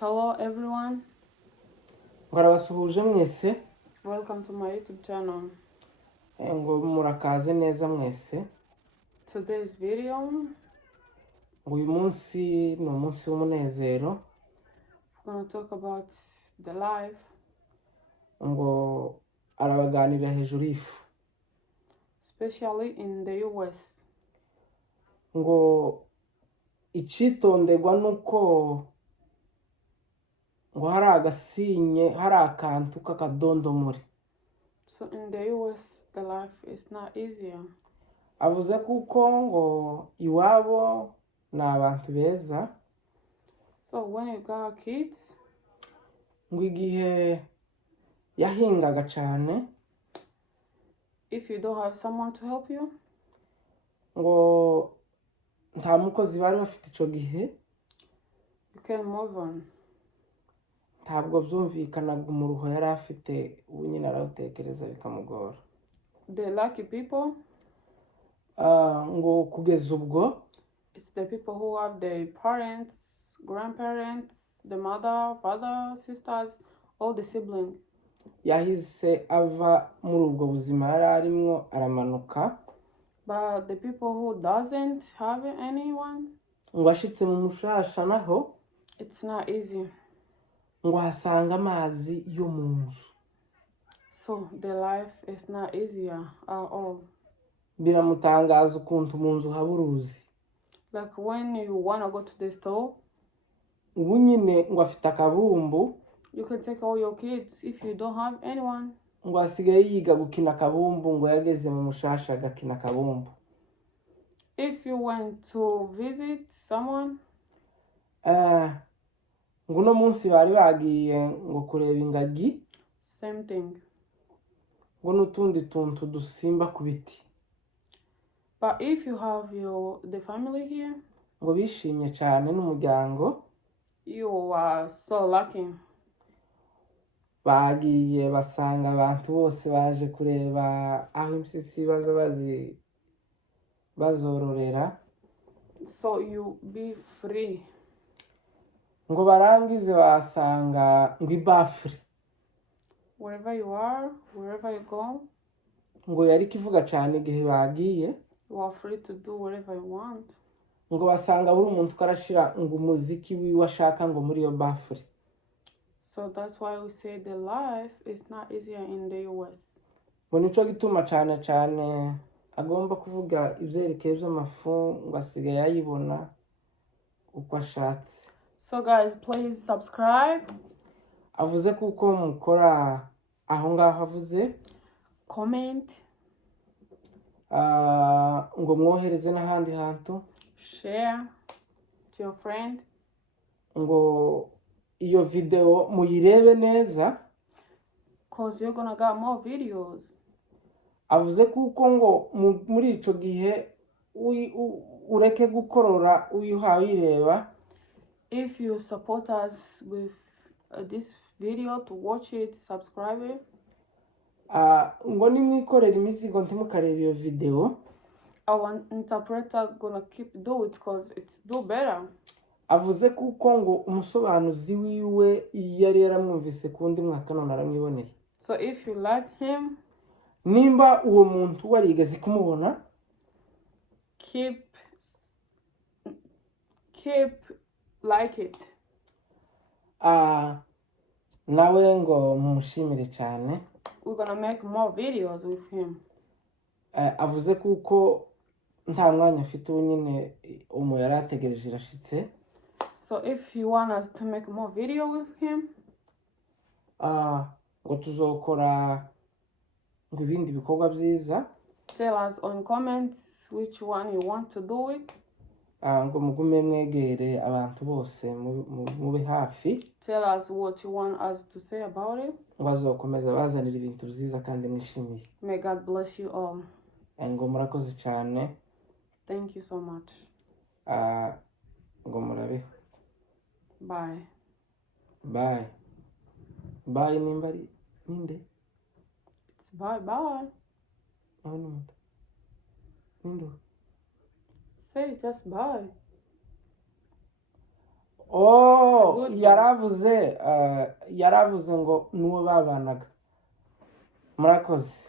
Hello everyone, Barabasuhuje mwese welcome to my YouTube channel. ngo murakaze neza mwese. Today's video, Ngo uyu munsi ni umunsi w'umunezero. we're going to talk about the life, Ngo arabaganira hejuru y'ifu. especially in the US. Ngo icitonderwa nuko ngo hari agasinye, hari akantu k'akadondomuri. So in the US, the life is not easier. Avuze kuko ngo iwabo ni abantu beza. So when you got kids, Ngo igihe yahingaga cyane, if you don't have someone to help you, ngo nta mukozi bari bafite icyo gihe, you can move on. ntabwo byumvikanaga umuruho yari afite, ubu nyine arawutekereza bikamugora. The lucky people, Ngo kugeza ubwo it's the people who have the parents, grandparents, the mother, father, sisters, all the siblings. yahise ava muri ubwo buzima yari arimo aramanuka. But the people who doesn't have anyone, Ngo ashitse mu mushasha naho it's not easy. ngo hasanga amazi yo mu nzu. So the life is not easier at all. Biramutangaza ukuntu mu nzu haba uruzi. Like when you want to go to the store, Ubu nyine ngo afite akabumbu, you can take all your kids if you don't have anyone. ngo asigaye yiga gukina akabumbu, ngo yageze mu mushasha agakina akabumbu. If you went to visit someone, ngo uno munsi bari bagiye ngo kureba ingagi, same thing. ngo n'utundi tuntu dusimba ku biti. But if you have the family here, Ngo bishimye cyane n'umuryango. you are so lucky. Bagiye basanga abantu bose baje kureba aho impyisi bazororera. So you be free. Ngo barangize basanga ngo ibafure. Wherever you are, wherever you go, Ngo yari kivuga cyane igihe bagiye. you are free to do whatever you want. Ngo basanga buri muntu karashira ngo umuziki wiwe ashaka ngo muri iyo bafure. So that's why we say the life is not easier in the US. Ngo nico gituma cyane cyane agomba kuvuga ibyerekeye by'amafu, ngo asigaye ayibona uko ashatse. So guys, please subscribe, Avuze kuko mukora aho ngaho avuze, comment, ngo mwohereze n'ahandi hantu. share to your friend. Ngo iyo video muyirebe neza. Because you're gonna get more videos. Avuze kuko ngo muri ico gihe ureke gukorora uyireba. If you support us with this video, to watch it, subscribe it. Ngo nimwikorera imizigo ntimukareba iyo video. Our interpreter gonna keep do it because it's do better. Avuze kuko ngo umusobanuzi wiwe yari yaramwumvise kundi mwaka none aramwiboneye. So if you like him, nimba uwo muntu warigeze kumubona, keep like it. nawe ngo mumushimire cyane. We're gonna make more videos with him. Avuze kuko nta mwanya afite ubu nyine umu yari ategereje irashitse. So if you want us to make more video with him, ngo tuzokora ngo ibindi bikorwa byiza. tell us on comments which one you want to do it. Ngo mugume mwegere abantu bose mube hafi. Tell us what you want us to say about it. Ngo azokomeza bazanira ibintu byiza kandi mwishimiye. May God bless you all. Ngo murakoze cyane. Thank you so much. Ngo murabeho. Bye. Bye. Bye nimbari ninde? It's bye bye. Oh no. Nindo. Say just bye. Oh. good one. yaravuze ngo n'uwo babanaga. Murakoze.